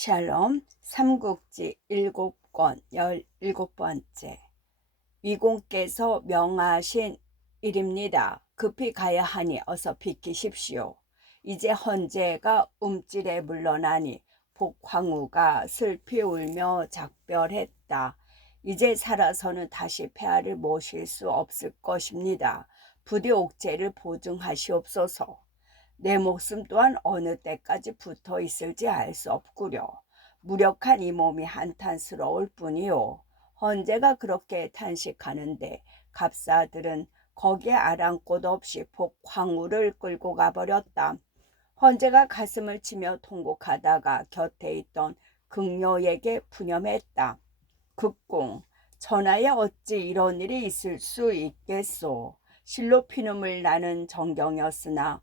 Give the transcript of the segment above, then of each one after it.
샬롬 삼국지 7권 17번째. 위공께서 명하신 일입니다. 급히 가야 하니 어서 비키십시오. 이제 헌제가 움찔에 물러나니 복황후가 슬피 울며 작별했다. 이제 살아서는 다시 폐하를 모실 수 없을 것입니다. 부디 옥체를 보증하시옵소서. 내 목숨 또한 어느 때까지 붙어 있을지 알 수 없구려. 무력한 이 몸이 한탄스러울 뿐이요. 헌제가 그렇게 탄식하는데 갑사들은 거기에 아랑곳 없이 복황후를 끌고 가버렸다. 헌제가 가슴을 치며 통곡하다가 곁에 있던 극녀에게 푸념했다. 극공, 천하에 어찌 이런 일이 있을 수 있겠소. 실로 피눈물 나는 정경이었으나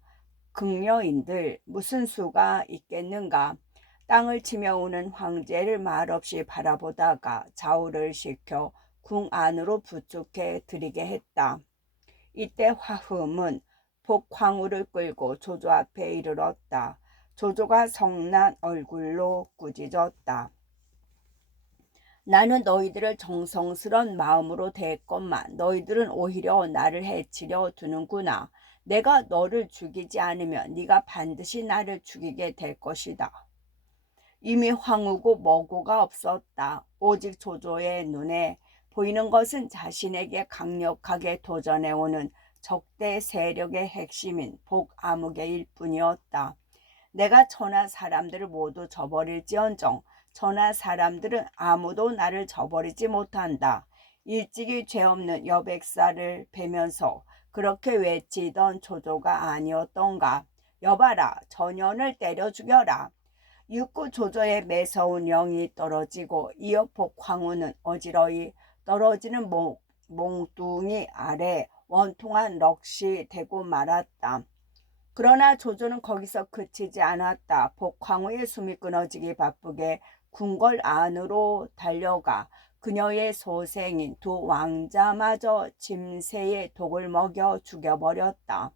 극녀인들 무슨 수가 있겠는가. 땅을 치며 우는 황제를 말없이 바라보다가 좌우를 시켜 궁 안으로 부축해 들이게 했다. 이때 화흠은 복황후를 끌고 조조 앞에 이르렀다. 조조가 성난 얼굴로 꾸짖었다. 나는 너희들을 정성스런 마음으로 대했건만 너희들은 오히려 나를 해치려 두는구나. 내가 너를 죽이지 않으면 네가 반드시 나를 죽이게 될 것이다. 이미 황후고 머구가 없었다. 오직 조조의 눈에 보이는 것은 자신에게 강력하게 도전해오는 적대 세력의 핵심인 복암흑의 뿐이었다. 내가 천하 사람들을 모두 저버릴지언정 천하 사람들은 아무도 나를 저버리지 못한다. 일찍이 죄 없는 여백사를 베면서 그렇게 외치던 조조가 아니었던가. 여봐라, 전연을 때려 죽여라. 육구 조조의 매서운 영이 떨어지고 이어 복황후는 어지러이 떨어지는 몽둥이 아래 원통한 넋이 되고 말았다. 그러나 조조는 거기서 그치지 않았다. 복황후의 숨이 끊어지기 바쁘게 궁궐 안으로 달려가 그녀의 소생인 두 왕자마저 짐새의 독을 먹여 죽여버렸다.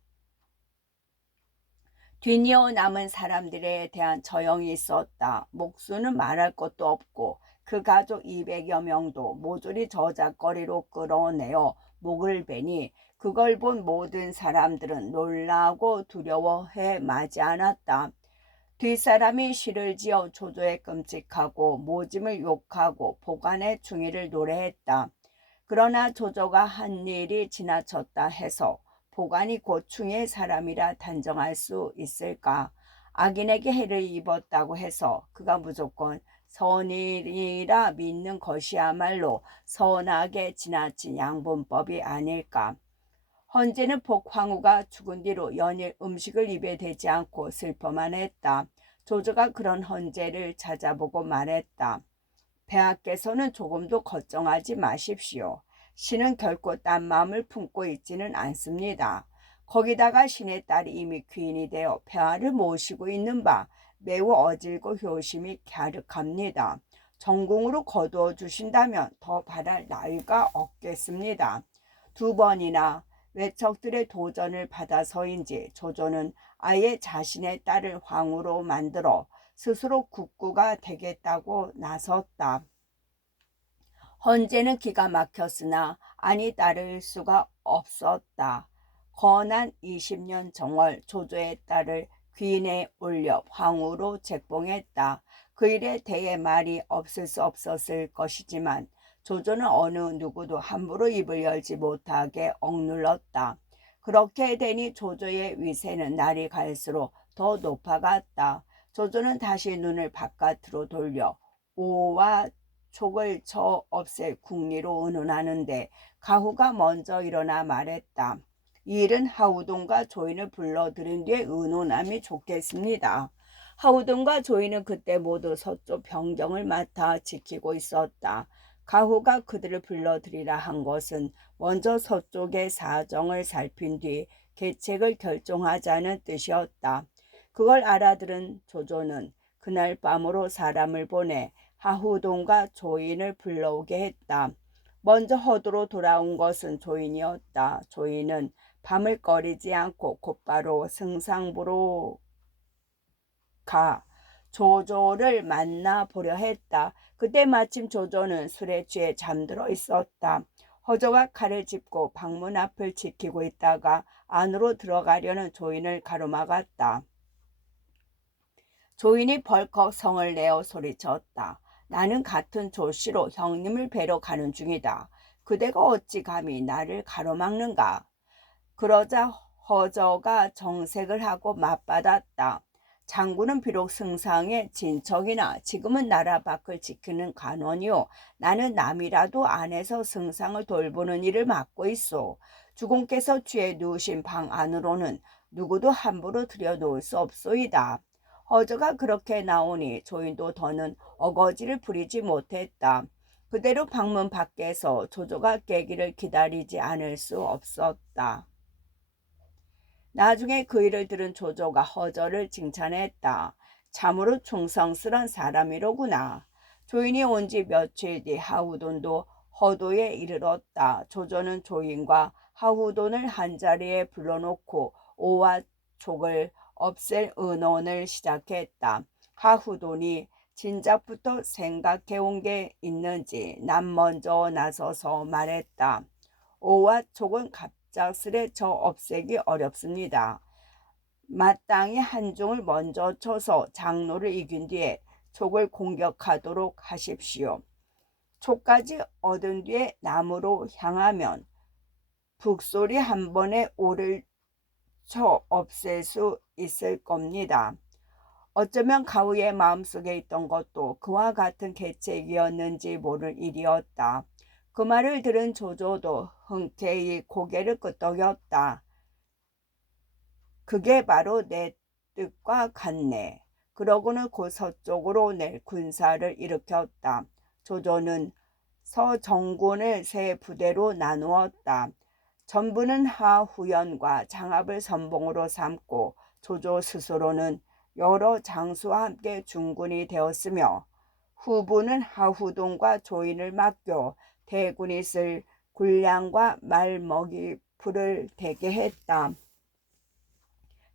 뒤이어 남은 사람들에 대한 처형이 있었다. 목수는 말할 것도 없고 그 가족 200여 명도 모조리 저작거리로 끌어내어 목을 베니 그걸 본 모든 사람들은 놀라고 두려워해 마지 않았다. 뒷사람이 시를 지어 조조의 끔찍하고 모짐을 욕하고 보관의 중의를 노래했다. 그러나 조조가 한 일이 지나쳤다 해서 보관이 고충의 사람이라 단정할 수 있을까? 악인에게 해를 입었다고 해서 그가 무조건 선일이라 믿는 것이야말로 선악에 지나친 양분법이 아닐까? 헌제는 복황후가 죽은 뒤로 연일 음식을 입에 대지 않고 슬퍼만 했다. 조조가 그런 헌제를 찾아보고 말했다. 폐하께서는 조금도 걱정하지 마십시오. 신은 결코 딴 마음을 품고 있지는 않습니다. 거기다가 신의 딸이 이미 귀인이 되어 폐하를 모시고 있는 바 매우 어질고 효심이 갸륵합니다. 전궁으로 거두어 주신다면 더 바랄 나위가 없겠습니다. 2번이나 외척들의 도전을 받아서인지 조조는 아예 자신의 딸을 황후로 만들어 스스로 국구가 되겠다고 나섰다. 헌제는 기가 막혔으나 아니 따를 수가 없었다. 건한 20년 정월 조조의 딸을 귀인에 올려 황후로 책봉했다. 그 일에 대해 말이 없을 수 없었을 것이지만 조조는 어느 누구도 함부로 입을 열지 못하게 억눌렀다. 그렇게 되니 조조의 위세는 날이 갈수록 더 높아갔다. 조조는 다시 눈을 바깥으로 돌려 오와 촉을 쳐 없앨 궁리로 의논하는데 가후가 먼저 일어나 말했다. 이 일은 하우돈과 조인을 불러들인 뒤에 의논함이 좋겠습니다. 하우돈과 조인은 그때 모두 서쪽 변경을 맡아 지키고 있었다. 가후가 그들을 불러들이라 한 것은 먼저 서쪽의 사정을 살핀 뒤 계책을 결정하자는 뜻이었다. 그걸 알아들은 조조는 그날 밤으로 사람을 보내 하후돈과 조인을 불러오게 했다. 먼저 허도로 돌아온 것은 조인이었다. 조인은 밤을 꺼리지 않고 곧바로 승상부로 가 조조를 만나 보려 했다. 그때 마침 조조는 술에 취해 잠들어 있었다. 허조가 칼을 짚고 방문 앞을 지키고 있다가 안으로 들어가려는 조인을 가로막았다. 조인이 벌컥 성을 내어 소리쳤다. 나는 같은 조씨로 형님을 뵈러 가는 중이다. 그대가 어찌 감히 나를 가로막는가? 그러자 허저가 정색을 하고 맞받았다. 장군은 비록 승상의 진척이나 지금은 나라 밖을 지키는 관원이요. 나는 남이라도 안에서 승상을 돌보는 일을 맡고 있어. 주공께서 취해 누우신 방 안으로는 누구도 함부로 들여놓을 수 없소이다. 허저가 그렇게 나오니 조인도 더는 어거지를 부리지 못했다. 그대로 방문 밖에서 조조가 깨기를 기다리지 않을 수 없었다. 나중에 그 일을 들은 조조가 허저를 칭찬했다. 참으로 충성스런 사람이로구나. 조인이 온 지 며칠 뒤 하후돈도 허도에 이르렀다. 조조는 조인과 하후돈을 한자리에 불러놓고 오와 족을 없앨 의논을 시작했다. 하후돈이 진작부터 생각해온 게 있는지 난 먼저 나서서 말했다. 오와 족은 갑작스레 저 없애기 어렵습니다. 마땅히 한중을 먼저 쳐서 장로를 이긴 뒤에 족을 공격하도록 하십시오. 족까지 얻은 뒤에 남으로 향하면 북소리 한 번에 오를 쳐 없앨 수 있을 겁니다. 어쩌면 가우의 마음속에 있던 것도 그와 같은 계책이었는지 모를 일이었다. 그 말을 들은 조조도 흔쾌히 고개를 끄덕였다. 그게 바로 내 뜻과 같네. 그러고는 곧 서쪽으로 낼 군사를 일으켰다. 조조는 서정군을 세 부대로 나누었다. 전부는 하후연과 장압을 선봉으로 삼고 조조 스스로는 여러 장수와 함께 중군이 되었으며 후부는 하후돈과 조인을 맡겨 대군이 쓸 군량과 말먹이 풀을 대게 했다.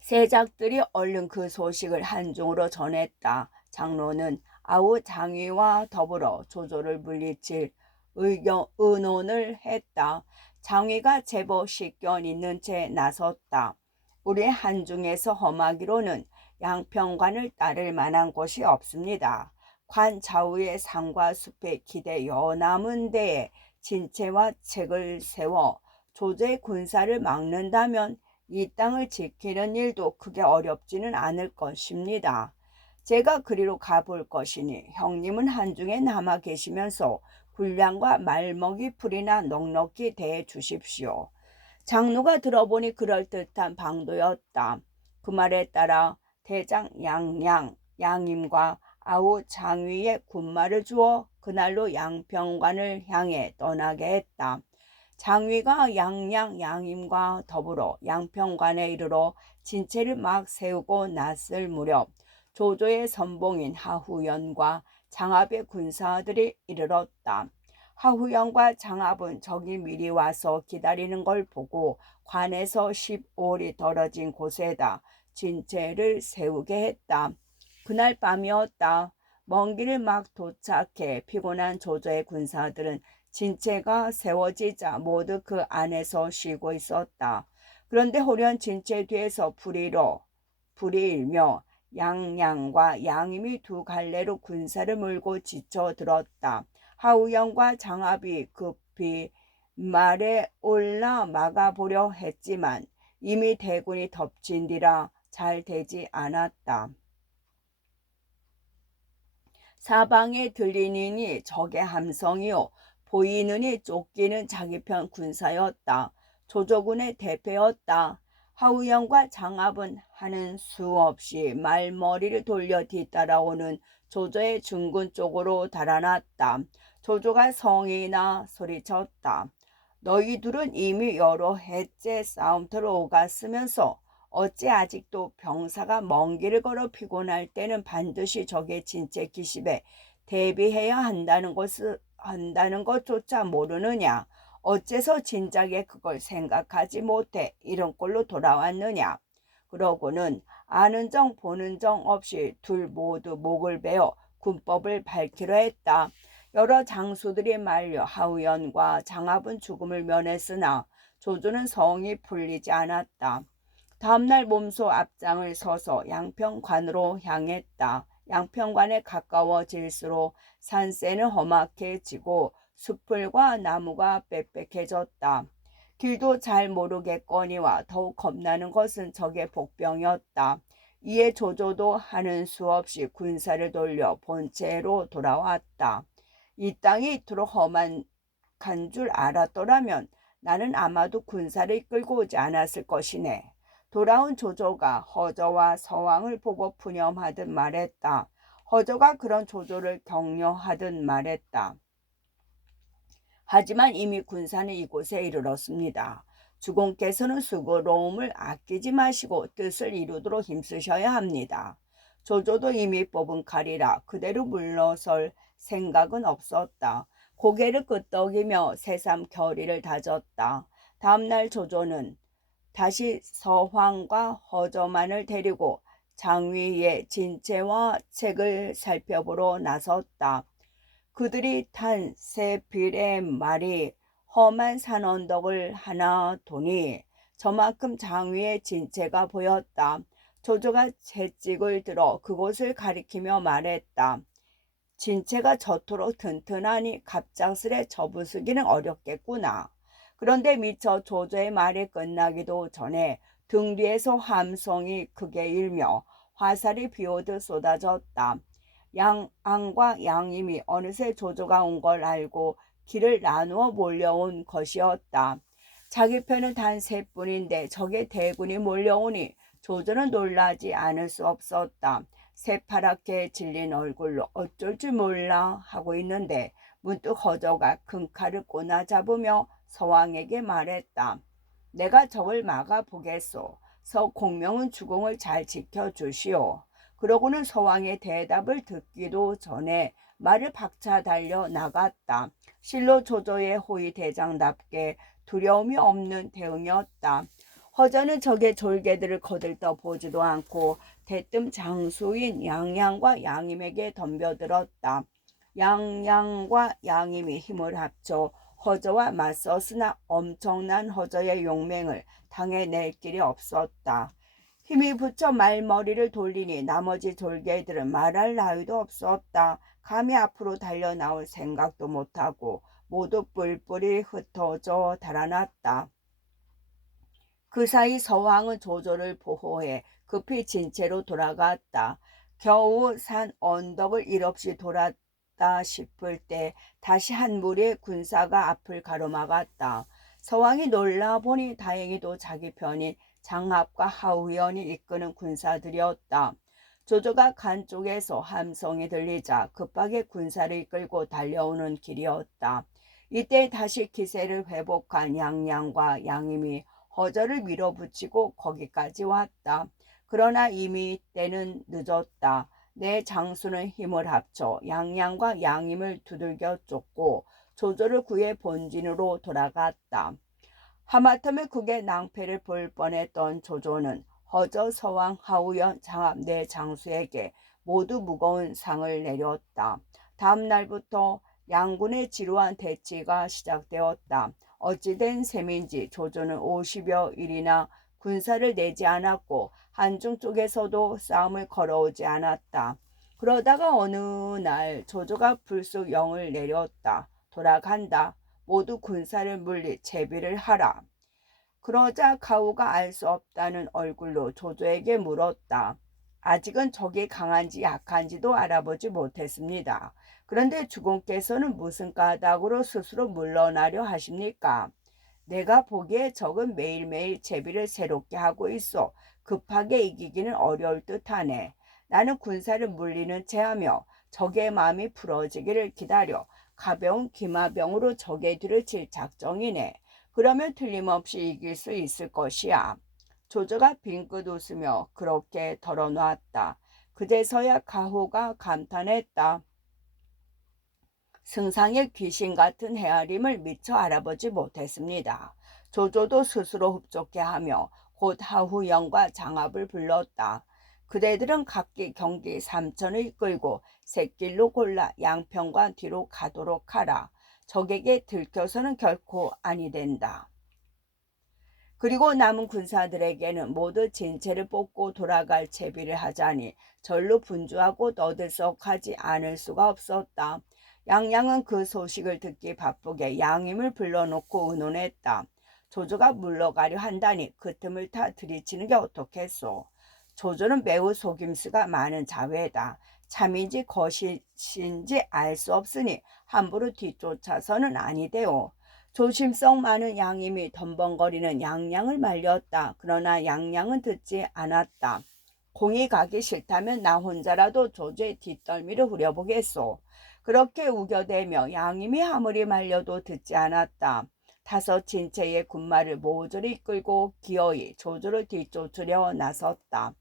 세작들이 얼른 그 소식을 한중으로 전했다. 장로는 아우 장위와 더불어 조조를 물리칠 의논을 했다. 장위가 제법 식견 있는 채 나섰다. 우리 한중에서 험하기로는 양평관을 따를 만한 곳이 없습니다. 관 좌우의 산과 숲에 기대 여남은 데에 진체와 책을 세워 조조의 군사를 막는다면 이 땅을 지키는 일도 크게 어렵지는 않을 것입니다. 제가 그리로 가볼 것이니 형님은 한중에 남아 계시면서 군량과 말먹이 풀이나 넉넉히 대해 주십시오. 장로가 들어보니 그럴듯한 방도였다. 그 말에 따라 대장 양임과 아우 장위에 군마를 주어 그날로 양평관을 향해 떠나게 했다. 장위가 양임과 더불어 양평관에 이르러 진체를 막 세우고 났을 무렵 조조의 선봉인 하후연과 장압의 군사들이 이르렀다. 하후연과 장압은 적이 미리 와서 기다리는 걸 보고 관에서 15리 떨어진 곳에다 진체를 세우게 했다. 그날 밤이었다. 먼 길을 막 도착해 피곤한 조조의 군사들은 진체가 세워지자 모두 그 안에서 쉬고 있었다. 그런데 호련 진체 뒤에서 불이 일며 양양과 양임이 두 갈래로 군사를 몰고 지쳐들었다. 하우영과 장압이 급히 말에 올라 막아보려 했지만 이미 대군이 덮친 뒤라 잘 되지 않았다. 사방에 들리니니 적의 함성이요 보이느니 쫓기는 자기 편 군사였다. 조조군의 대패였다. 하우영과 장압은 하는 수 없이 말머리를 돌려 뒤따라오는 조조의 중군 쪽으로 달아났다. 조조가 성이나 소리쳤다. 너희들은 이미 여러 해째 싸움터로 오갔으면서 어찌 아직도 병사가 먼 길을 걸어 피곤할 때는 반드시 적의 진체 기습에 대비해야 한다는 것조차 모르느냐? 어째서 진작에 그걸 생각하지 못해 이런 꼴로 돌아왔느냐? 그러고는 아는 정 보는 정 없이 둘 모두 목을 베어 군법을 밝히려 했다. 여러 장수들이 말려 하우연과 장압은 죽음을 면했으나 조조는 성이 풀리지 않았다. 다음날 몸소 앞장을 서서 양평관으로 향했다. 양평관에 가까워질수록 산세는 험악해지고 숲풀과 나무가 빽빽해졌다. 길도 잘 모르겠거니와 더욱 겁나는 것은 적의 복병이었다. 이에 조조도 하는 수 없이 군사를 돌려 본체로 돌아왔다. 이 땅이 이토록 험한 간 줄 알았더라면 나는 아마도 군사를 이끌고 오지 않았을 것이네. 돌아온 조조가 허저와 서왕을 보고 푸념하듯 말했다. 허저가 그런 조조를 격려하듯 말했다. 하지만 이미 군사는 이곳에 이르렀습니다. 주공께서는 수고로움을 아끼지 마시고 뜻을 이루도록 힘쓰셔야 합니다. 조조도 이미 뽑은 칼이라 그대로 물러설 생각은 없었다. 고개를 끄덕이며 새삼 결의를 다졌다. 다음날 조조는 다시 서황과 허저만을 데리고 장위의 진체와 책을 살펴보러 나섰다. 그들이 탄 새 빌의 말이 험한 산 언덕을 하나 도니 저만큼 장위의 진체가 보였다. 조조가 채찍을 들어 그곳을 가리키며 말했다. 진체가 저토록 튼튼하니 갑작스레 접으시기는 어렵겠구나. 그런데 미처 조조의 말이 끝나기도 전에 등 뒤에서 함성이 크게 일며 화살이 비오듯 쏟아졌다. 양앙과 양임이 어느새 조조가 온 걸 알고 길을 나누어 몰려온 것이었다. 자기 편은 단 셋뿐인데 적의 대군이 몰려오니 조조는 놀라지 않을 수 없었다. 새파랗게 질린 얼굴로 어쩔 줄 몰라 하고 있는데 문득 허저가 큰 칼을 꼬나 잡으며 서왕에게 말했다. 내가 적을 막아보겠소. 서 공명은 주공을 잘 지켜주시오. 그러고는 서왕의 대답을 듣기도 전에 말을 박차 달려 나갔다. 실로 조조의 호위 대장답게 두려움이 없는 대응이었다. 허저는 적의 졸개들을 거들떠 보지도 않고 대뜸 장수인 양양과 양임에게 덤벼들었다. 양양과 양임이 힘을 합쳐 허저와 맞섰으나 엄청난 허저의 용맹을 당해낼 길이 없었다. 힘이 붙여 말머리를 돌리니 나머지 졸개들은 말할 나위도 없었다. 감히 앞으로 달려나올 생각도 못하고 모두 뿔뿔이 흩어져 달아났다. 그 사이 서왕은 조조를 보호해 급히 진체로 돌아갔다. 겨우 산 언덕을 일없이 돌았다 싶을 때 다시 한 무리의 군사가 앞을 가로막았다. 서왕이 놀라보니 다행히도 자기 편인 장압과 하우연이 이끄는 군사들이었다. 조조가 간 쪽에서 함성이 들리자 급하게 군사를 이끌고 달려오는 길이었다. 이때 다시 기세를 회복한 양양과 양임이 허저를 밀어붙이고 거기까지 왔다. 그러나 이미 때는 늦었다. 내 장수는 힘을 합쳐 양양과 양임을 두들겨 쫓고 조조를 구해 본진으로 돌아갔다. 하마터면 그게 낭패를 볼 뻔했던 조조는 허저, 서왕, 하우연, 장압 네 장수에게 모두 무거운 상을 내렸다. 다음 날부터 양군의 지루한 대치가 시작되었다. 어찌된 셈인지 조조는 50여 일이나 군사를 내지 않았고 한중 쪽에서도 싸움을 걸어오지 않았다. 그러다가 어느 날 조조가 불쑥 영을 내렸다. 돌아간다. 모두 군사를 물리 채비를 하라. 그러자 가우가 알 수 없다는 얼굴로 조조에게 물었다. 아직은 적이 강한지 약한지도 알아보지 못했습니다. 그런데 주공께서는 무슨 까닭으로 스스로 물러나려 하십니까? 내가 보기에 적은 매일매일 제비를 새롭게 하고 있어 급하게 이기기는 어려울 듯하네. 나는 군사를 물리는 채하며 적의 마음이 풀어지기를 기다려 가벼운 기마병으로 적의 뒤를 칠 작정이네. 그러면 틀림없이 이길 수 있을 것이야. 조조가 빙긋 웃으며 그렇게 털어놓았다. 그제서야 가후가 감탄했다. 승상의 귀신 같은 헤아림을 미처 알아보지 못했습니다. 조조도 스스로 흡족해하며 곧 하후영과 장압을 불렀다. 그대들은 각기 경기 삼천을 이끌고 샛길로 골라 양평관 뒤로 가도록 하라. 적에게 들켜서는 결코 아니 된다. 그리고 남은 군사들에게는 모두 진체를 뽑고 돌아갈 채비를 하자니 절로 분주하고 떠들썩하지 않을 수가 없었다. 양양은 그 소식을 듣기 바쁘게 양임을 불러놓고 의논했다. 조조가 물러가려 한다니 그 틈을 타 들이치는 게 어떻겠소. 조조는 매우 속임수가 많은 자외다. 참인지 거짓인지 알 수 없으니 함부로 뒤쫓아서는 아니되오. 조심성 많은 양임이 덤벙거리는 양양을 말렸다. 그러나 양양은 듣지 않았다. 공이 가기 싫다면 나 혼자라도 조조의 뒷덜미를 후려보겠소. 그렇게 우겨대며 양임이 아무리 말려도 듣지 않았다. 다섯 진체의 군마를 모조리 이끌고 기어이 조조를 뒤쫓으려 나섰다.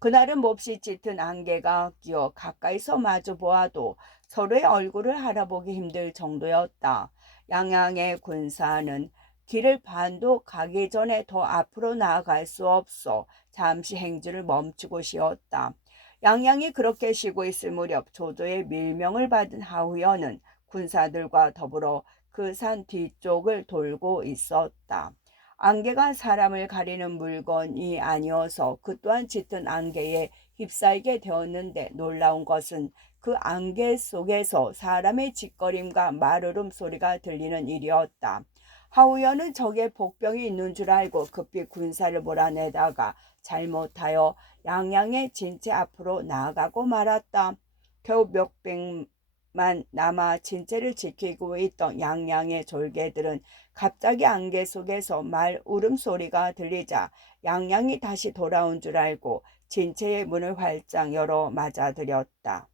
그날은 몹시 짙은 안개가 끼어 가까이서 마주 보아도 서로의 얼굴을 알아보기 힘들 정도였다. 양양의 군사는 길을 반도 가기 전에 더 앞으로 나아갈 수 없어 잠시 행진을 멈추고 쉬었다. 양양이 그렇게 쉬고 있을 무렵 조조의 밀명을 받은 하우연은 군사들과 더불어 그 산 뒤쪽을 돌고 있었다. 안개가 사람을 가리는 물건이 아니어서 그 또한 짙은 안개에 휩싸이게 되었는데 놀라운 것은 그 안개 속에서 사람의 짓거림과 말울음 소리가 들리는 일이었다. 하우연은 적의 복병이 있는 줄 알고 급히 군사를 몰아내다가 잘못하여 양양의 진체 앞으로 나아가고 말았다. 겨우 몇 백만 남아 진체를 지키고 있던 양양의 졸개들은 갑자기 안개 속에서 말 울음소리가 들리자 양양이 다시 돌아온 줄 알고 진체의 문을 활짝 열어 맞아들였다.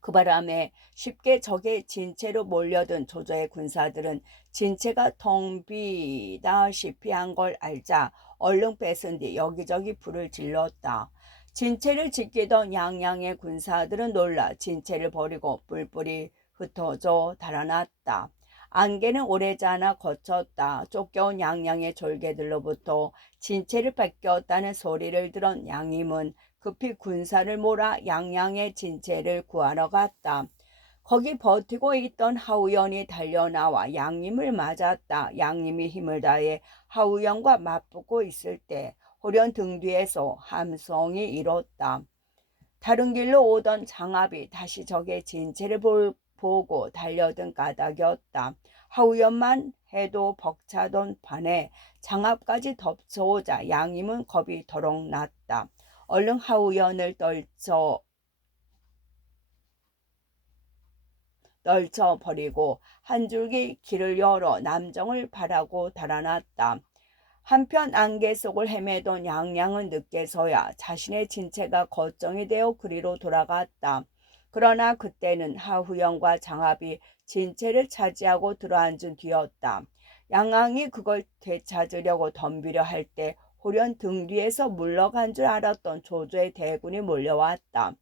그 바람에 쉽게 적의 진체로 몰려든 조조의 군사들은 진체가 텅 비다시피 한 걸 알자 얼른 뺏은 뒤 여기저기 불을 질렀다. 진체를 지키던 양양의 군사들은 놀라 진체를 버리고 뿔뿔이 흩어져 달아났다. 안개는 오래자나 거쳤다. 쫓겨온 양양의 졸개들로부터 진체를 뺏겼다는 소리를 들은 양임은 급히 군사를 몰아 양양의 진체를 구하러 갔다. 거기 버티고 있던 하우연이 달려나와 양임을 맞았다. 양임이 힘을 다해 하우연과 맞붙고 있을 때 호련 등 뒤에서 함성이 일었다. 다른 길로 오던 장압이 다시 적의 진체를 보고 달려든 까닭이었다. 하우연만 해도 벅차던 판에 장압까지 덮쳐오자 양임은 겁이 더럭 났다. 얼른 하우연을 떨쳐버리고 한 줄기 길을 열어 남정을 바라고 달아났다. 한편 안개 속을 헤매던 양양은 늦게서야 자신의 진체가 걱정이 되어 그리로 돌아갔다. 그러나 그때는 하후영과 장압이 진체를 차지하고 들어앉은 뒤였다. 양양이 그걸 되찾으려고 덤비려 할 때 호련 등 뒤에서 물러간 줄 알았던 조조의 대군이 몰려왔다.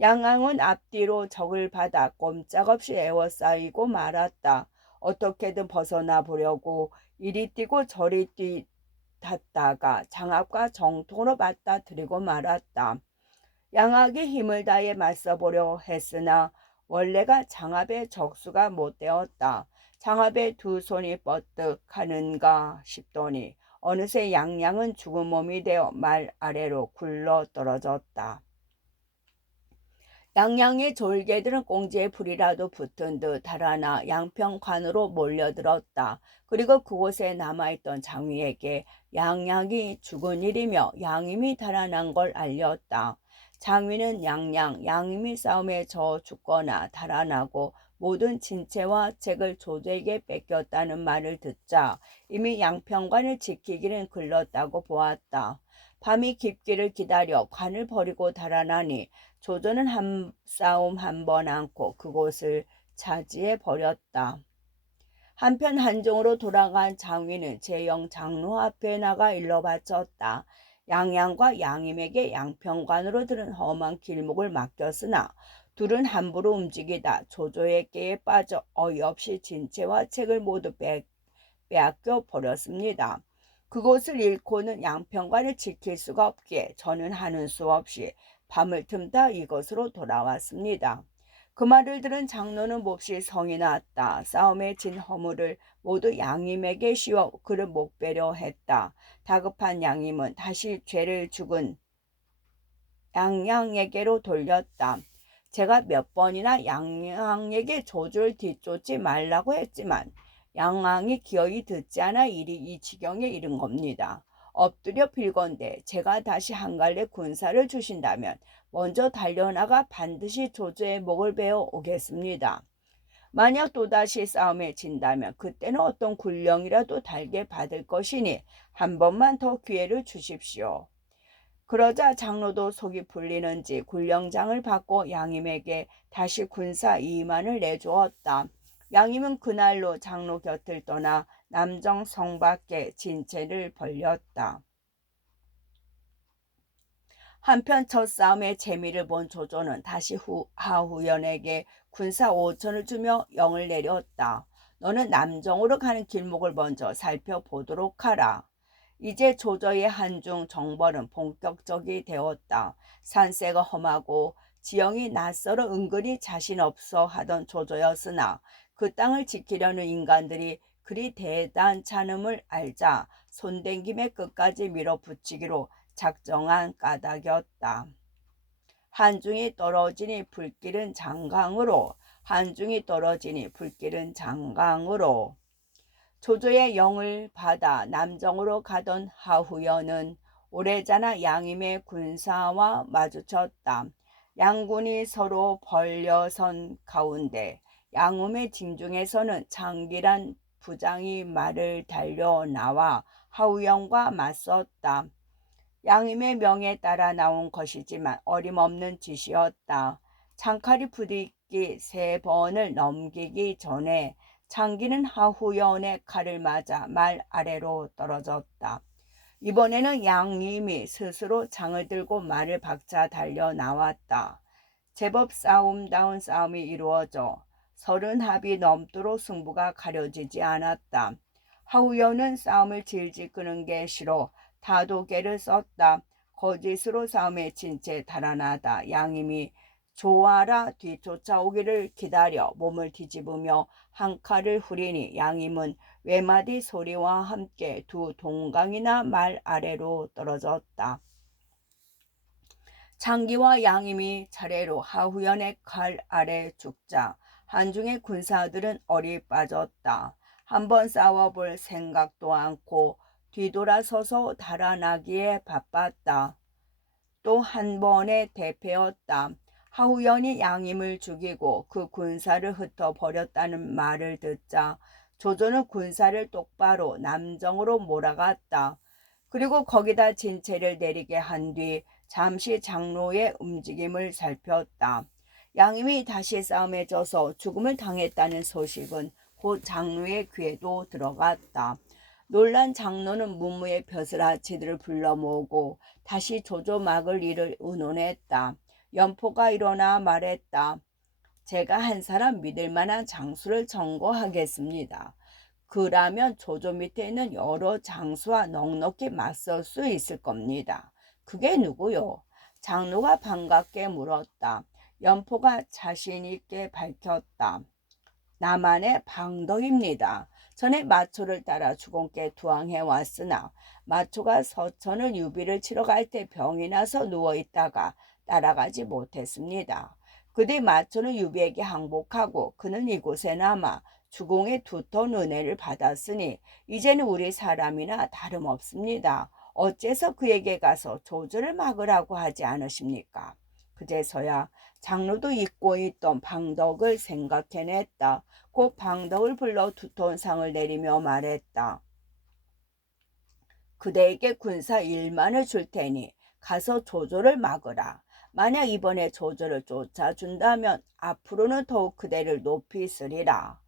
양양은 앞뒤로 적을 받아 꼼짝없이 에워싸이고 말았다. 어떻게든 벗어나 보려고 이리 뛰고 저리 탔다가 장압과 정통으로 맞닥뜨리고 말았다. 양악이 힘을 다해 맞서보려 했으나 원래가 장압의 적수가 못 되었다. 장압의 두 손이 뻗뜩하는가 싶더니 어느새 양양은 죽은 몸이 되어 말 아래로 굴러 떨어졌다. 양양의 졸개들은 꽁지에 불이라도 붙은 듯 달아나 양평관으로 몰려들었다. 그리고 그곳에 남아있던 장위에게 양양이 죽은 일이며 양임이 달아난 걸 알렸다. 장위는 양임이 싸움에 져 죽거나 달아나고 모든 진체와 책을 조조에게 뺏겼다는 말을 듣자 이미 양평관을 지키기는 글렀다고 보았다. 밤이 깊기를 기다려 관을 버리고 달아나니 조조는 싸움 한 번 않고 그곳을 차지해 버렸다. 한편 한종으로 돌아간 장위는 재영 장로 앞에 나가 일러 바쳤다. 양양과 양임에게 양평관으로 들은 험한 길목을 맡겼으나 둘은 함부로 움직이다 조조의 깨에 빠져 어이없이 진체와 책을 모두 빼앗겨 버렸습니다. 그곳을 잃고는 양평관을 지킬 수가 없기에 저는 하는 수 없이 밤을 틈타 이곳으로 돌아왔습니다. 그 말을 들은 장로는 몹시 성이 났다. 싸움에 진 허물을 모두 양임에게 씌워 그를 목배려 했다. 다급한 양임은 다시 죄를 죽은 양양에게로 돌렸다. 제가 몇 번이나 양양에게 조주를 뒤쫓지 말라고 했지만 양왕이 기어이 듣지 않아 일이 이 지경에 이른 겁니다. 엎드려 빌건대 제가 다시 한 갈래 군사를 주신다면 먼저 달려나가 반드시 조주의 목을 베어 오겠습니다. 만약 또다시 싸움에 진다면 그때는 어떤 군령이라도 달게 받을 것이니 한 번만 더 기회를 주십시오. 그러자 장로도 속이 풀리는지 군령장을 받고 양임에게 다시 군사 2만을 내주었다. 양임은 그날로 장로 곁을 떠나 남정성 밖에 진체를 벌렸다. 한편 첫 싸움의 재미를 본 조조는 다시 하후연에게 군사 5천을 주며 영을 내렸다. 너는 남정으로 가는 길목을 먼저 살펴보도록 하라. 이제 조조의 한중 정벌은 본격적이 되었다. 산세가 험하고 지형이 낯설어 은근히 자신 없어 하던 조조였으나 그 땅을 지키려는 인간들이 그리 대단찮음을 알자 손댄 김에 끝까지 밀어붙이기로 작정한 까닭이었다. 한중이 떨어지니 불길은 장강으로 한중이 떨어지니 불길은 장강으로 조조의 영을 받아 남정으로 가던 하후연은 오래전에 양임의 군사와 마주쳤다. 양군이 서로 벌려선 가운데 양음의 진중에서는 장기란 부장이 말을 달려 나와 하후연과 맞섰다. 양임의 명에 따라 나온 것이지만 어림없는 짓이었다. 창칼이 부딪기 3번을 넘기기 전에 창기는 하후연의 칼을 맞아 말 아래로 떨어졌다. 이번에는 양임이 스스로 창을 들고 말을 박자 달려 나왔다. 제법 싸움다운 싸움이 이루어져 30합이 넘도록 승부가 가려지지 않았다. 하우연은 싸움을 질질 끄는 게 싫어 다도개를 썼다. 거짓으로 싸움에 진 채 달아나다 양임이 조아라 뒤쫓아오기를 기다려 몸을 뒤집으며 한 칼을 후리니 양임은 외마디 소리와 함께 두 동강이나 말 아래로 떨어졌다. 창기와 양임이 차례로 하후연의 칼 아래 죽자 한중의 군사들은 얼이 빠졌다. 한번 싸워볼 생각도 않고 뒤돌아서서 달아나기에 바빴다. 또 한 번의 대패였다. 하후연이 양임을 죽이고 그 군사를 흩어버렸다는 말을 듣자 조조는 군사를 똑바로 남정으로 몰아갔다. 그리고 거기다 진체를 내리게 한 뒤 잠시 장로의 움직임을 살폈다. 양임이 다시 싸움에 져서 죽음을 당했다는 소식은 곧 장로의 귀에도 들어갔다. 놀란 장로는 문무의 벼슬아치들을 불러 모으고 다시 조조 막을 일을 의논했다. 연포가 일어나 말했다. 제가 한 사람 믿을 만한 장수를 청구하겠습니다. 그라면 조조 밑에 있는 여러 장수와 넉넉히 맞설 수 있을 겁니다. 그게 누구요? 장로가 반갑게 물었다. 연포가 자신 있게 밝혔다. 나만의 방덕입니다. 전에 마초를 따라 주공께 투항해 왔으나 마초가 서천을 유비를 치러 갈 때 병이 나서 누워있다가 따라가지 못했습니다. 그 뒤 마초는 유비에게 항복하고 그는 이곳에 남아 주공의 두터운 은혜를 받았으니 이제는 우리 사람이나 다름없습니다. 어째서 그에게 가서 조조를 막으라고 하지 않으십니까? 그제서야 장로도 잊고 있던 방덕을 생각해냈다. 곧 방덕을 불러 두터운 상을 내리며 말했다. 그대에게 군사 1만을 줄 테니 가서 조조를 막으라. 만약 이번에 조조를 쫓아준다면 앞으로는 더욱 그대를 높이 쓰리라.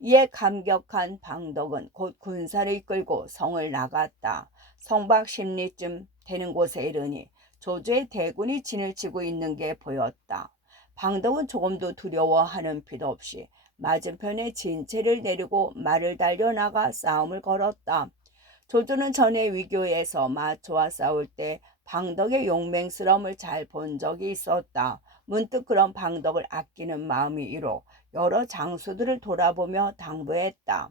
이에 감격한 방덕은 곧 군사를 이끌고 성을 나갔다. 성박 10리쯤 되는 곳에 이르니 조조의 대군이 진을 치고 있는 게 보였다. 방덕은 조금도 두려워하는 필요 없이 맞은편에 진체를 내리고 말을 달려나가 싸움을 걸었다. 조조는 전에 위교에서 마초와 싸울 때 방덕의 용맹스러움을 잘 본 적이 있었다. 문득 그런 방덕을 아끼는 마음이 일어 여러 장수들을 돌아보며 당부했다.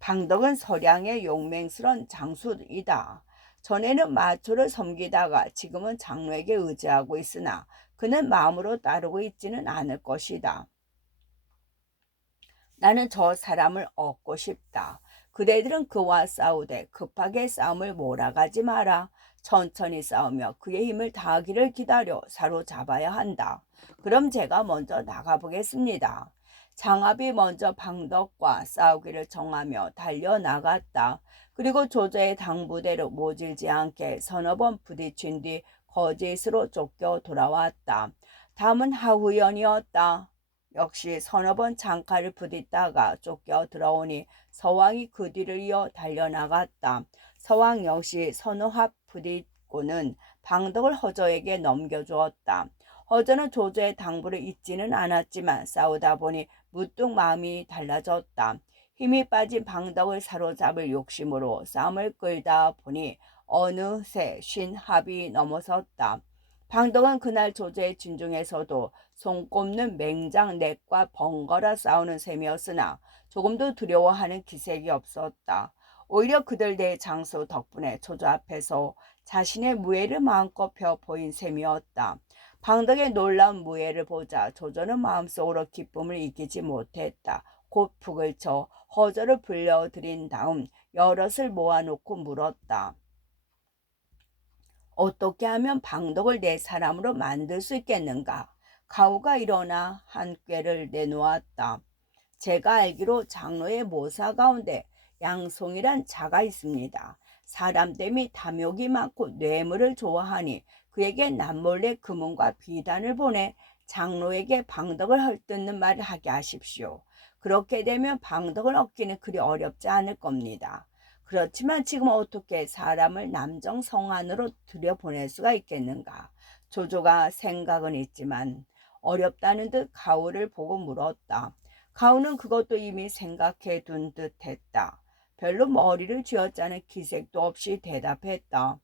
방덕은 서량의 용맹스런 장수이다. 전에는 마초를 섬기다가 지금은 장로에게 의지하고 있으나 그는 마음으로 따르고 있지는 않을 것이다. 나는 저 사람을 얻고 싶다. 그대들은 그와 싸우되 급하게 싸움을 몰아가지 마라. 천천히 싸우며 그의 힘을 다하기를 기다려 사로잡아야 한다. 그럼 제가 먼저 나가보겠습니다. 장압이 먼저 방덕과 싸우기를 정하며 달려나갔다. 그리고 조조의 당부대로 모질지 않게 서너 번 부딪힌 뒤 거짓으로 쫓겨 돌아왔다. 다음은 하후연이었다. 역시 서너 번 창칼을 부딪다가 쫓겨 들어오니 서왕이 그 뒤를 이어 달려나갔다. 서왕 역시 서너 합 부딪고는 방덕을 허저에게 넘겨주었다. 허저는 조조의 당부를 잊지는 않았지만 싸우다 보니 무뚝 마음이 달라졌다. 힘이 빠진 방덕을 사로잡을 욕심으로 싸움을 끌다 보니 어느새 50합이 넘어섰다. 방덕은 그날 조조의 진중에서도 손꼽는 맹장 넷과 번갈아 싸우는 셈이었으나 조금도 두려워하는 기색이 없었다. 오히려 그들 네 장수 덕분에 조조 앞에서 자신의 무예를 마음껏 펴 보인 셈이었다. 방덕의 놀라운 무예를 보자 조조는 마음속으로 기쁨을 이기지 못했다. 곧 북을 쳐 허저를 불러들인 다음 여럿을 모아놓고 물었다. 어떻게 하면 방덕을 내 사람으로 만들 수 있겠는가? 가오가 일어나 한 꾀를 내놓았다. 제가 알기로 장로의 모사 가운데 양송이란 자가 있습니다. 사람됨이 탐욕이 많고 뇌물을 좋아하니 그에게 남몰래 금은과 비단을 보내 장로에게 방덕을 헐뜯는 말을 하게 하십시오. 그렇게 되면 방덕을 얻기는 그리 어렵지 않을 겁니다. 그렇지만 지금 어떻게 사람을 남정 성안으로 들여보낼 수가 있겠는가? 조조가 생각은 있지만 어렵다는 듯 가오를 보고 물었다. 가오는 그것도 이미 생각해 둔 듯 했다. 별로 머리를 쥐어짜는 기색도 없이 대답했다.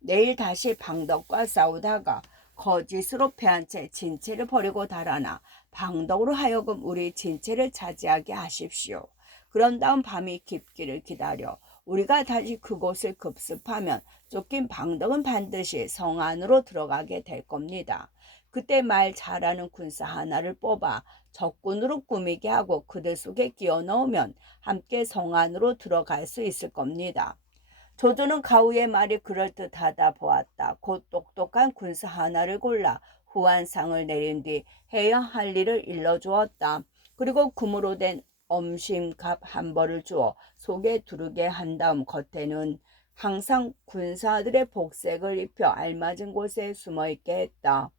내일 다시 방덕과 싸우다가 거짓으로 패한 채 진체를 버리고 달아나 방덕으로 하여금 우리 진체를 차지하게 하십시오. 그런 다음 밤이 깊기를 기다려 우리가 다시 그곳을 급습하면 쫓긴 방덕은 반드시 성 안으로 들어가게 될 겁니다. 그때 말 잘하는 군사 하나를 뽑아 적군으로 꾸미게 하고 그들 속에 끼워 넣으면 함께 성 안으로 들어갈 수 있을 겁니다. 조조는 가우의 말이 그럴듯하다 보았다. 곧 똑똑한 군사 하나를 골라 후한상을 내린 뒤 해야 할 일을 일러주었다. 그리고 금으로 된 엄심갑 한 벌을 주어 속에 두르게 한 다음 겉에는 항상 군사들의 복색을 입혀 알맞은 곳에 숨어있게 했다.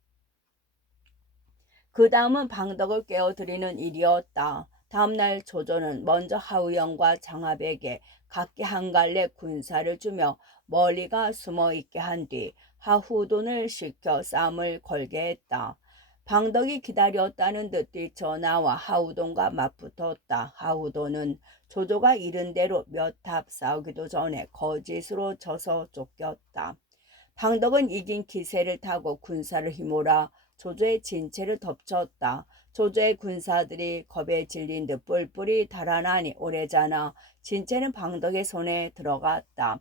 그 다음은 방덕을 깨어드리는 일이었다. 다음날 조조는 먼저 하우영과 장압에게 각기 한 갈래 군사를 주며 멀리가 숨어있게 한 뒤 하후돈을 시켜 싸움을 걸게 했다. 방덕이 기다렸다는 듯 뛰쳐나와 하우돈과 맞붙었다. 하우돈은 조조가 이른 대로 몇 탑 싸우기도 전에 거짓으로 져서 쫓겼다. 방덕은 이긴 기세를 타고 군사를 휘몰아 조조의 진체를 덮쳤다. 조조의 군사들이 겁에 질린 듯 뿔뿔이 달아나니 오래자나 진체는 방덕의 손에 들어갔다.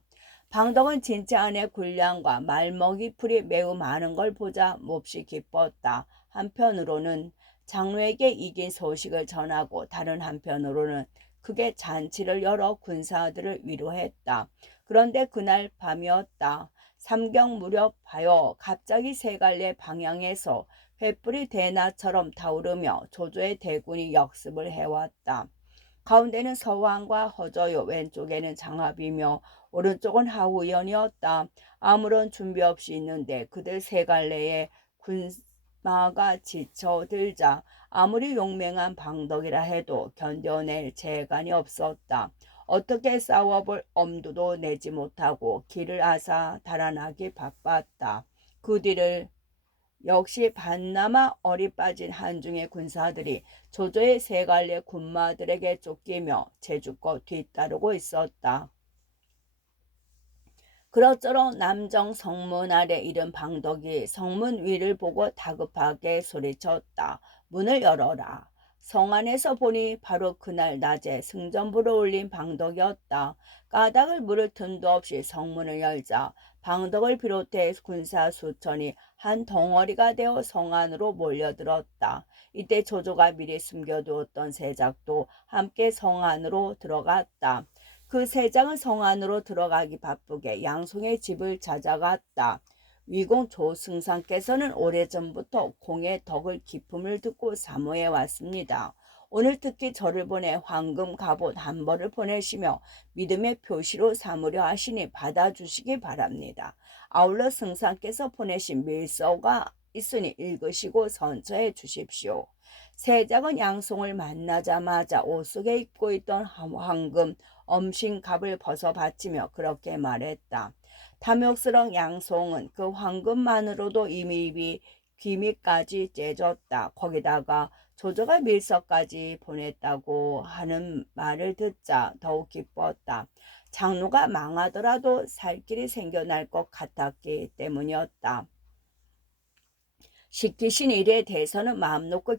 방덕은 진체 안에 군량과 말먹이 풀이 매우 많은 걸 보자 몹시 기뻤다. 한편으로는 장로에게 이긴 소식을 전하고 다른 한편으로는 크게 잔치를 열어 군사들을 위로했다. 그런데 그날 밤이었다. 삼경 무렵 하여 갑자기 세 갈래 방향에서 횃불이 대낮처럼 타오르며 조조의 대군이 역습을 해왔다. 가운데는 서왕과 허저요, 왼쪽에는 장압이며 오른쪽은 하우연이었다. 아무런 준비 없이 있는데 그들 세 갈래에 군마가 지쳐들자 아무리 용맹한 방덕이라 해도 견뎌낼 재간이 없었다. 어떻게 싸워볼 엄두도 내지 못하고 길을 앗아 달아나기 바빴다. 그 뒤를 역시 반나마 어리 빠진 한중의 군사들이 조조의 세 갈래 군마들에게 쫓기며 제주껏 뒤따르고 있었다. 그럭저럭 남정 성문 아래 이른 방덕이 성문 위를 보고 다급하게 소리쳤다. 문을 열어라. 성 안에서 보니 바로 그날 낮에 승전부를 올린 방덕이었다. 까닭을 물을 틈도 없이 성문을 열자 방덕을 비롯해 군사 수천이 한 덩어리가 되어 성 안으로 몰려들었다. 이때 조조가 미리 숨겨두었던 세작도 함께 성 안으로 들어갔다. 그 세장은 성 안으로 들어가기 바쁘게 양송의 집을 찾아갔다. 위공 조승상께서는 오래전부터 공의 덕을 기품을 듣고 사모해 왔습니다. 오늘 특히 저를 보내 황금 갑옷 한 벌을 보내시며 믿음의 표시로 삼으려 하시니 받아주시기 바랍니다. 아울러 승상께서 보내신 밀서가 있으니 읽으시고 선처해 주십시오. 세작은 양송을 만나자마자 옷 속에 입고 있던 황금 엄신갑을 벗어 바치며 그렇게 말했다. 탐욕스러운 양송은 그 황금만으로도 이미 입이 귀밑까지 째졌다. 거기다가 조조가 밀서까지 보냈다고 하는 말을 듣자 더욱 기뻤다. 장로가 망하더라도 살 길이 생겨날 것 같았기 때문이었다. 시키신 일에 대해서는 마음 놓고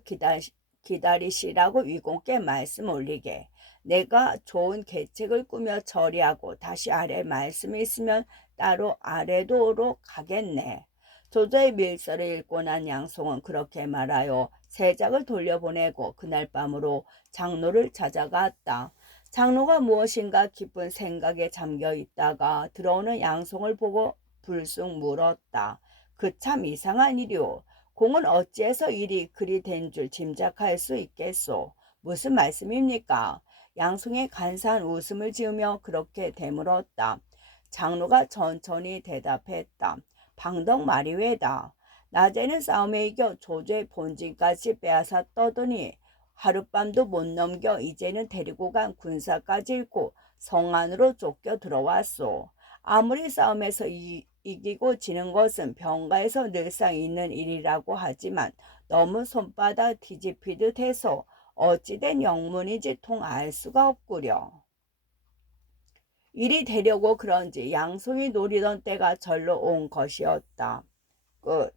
기다리시라고 위공께 말씀 올리게. 내가 좋은 계책을 꾸며 처리하고 다시 아래 말씀이 있으면 따로 아래도로 가겠네. 조조의 밀서를 읽고 난 양송은 그렇게 말하여 세작을 돌려보내고 그날 밤으로 장로를 찾아갔다. 장로가 무엇인가 깊은 생각에 잠겨 있다가 들어오는 양송을 보고 불쑥 물었다. 그 참 이상한 일이오. 공은 어찌해서 일이 그리 된 줄 짐작할 수 있겠소. 무슨 말씀입니까? 양송이 간사한 웃음을 지으며 그렇게 되물었다. 장로가 천천히 대답했다. 방덕 말이 왜다. 낮에는 싸움에 이겨 조조의 본진까지 빼앗아 떠더니 하룻밤도 못 넘겨 이제는 데리고 간 군사까지 잃고 성 안으로 쫓겨 들어왔소. 아무리 싸움에서 이기고 지는 것은 병가에서 늘상 있는 일이라고 하지만 너무 손바닥 뒤집히듯 해서 어찌된 영문인지 통 알 수가 없구려. 이리 되려고 그런지 양송이 노리던 때가 절로 온 것이었다. 끝.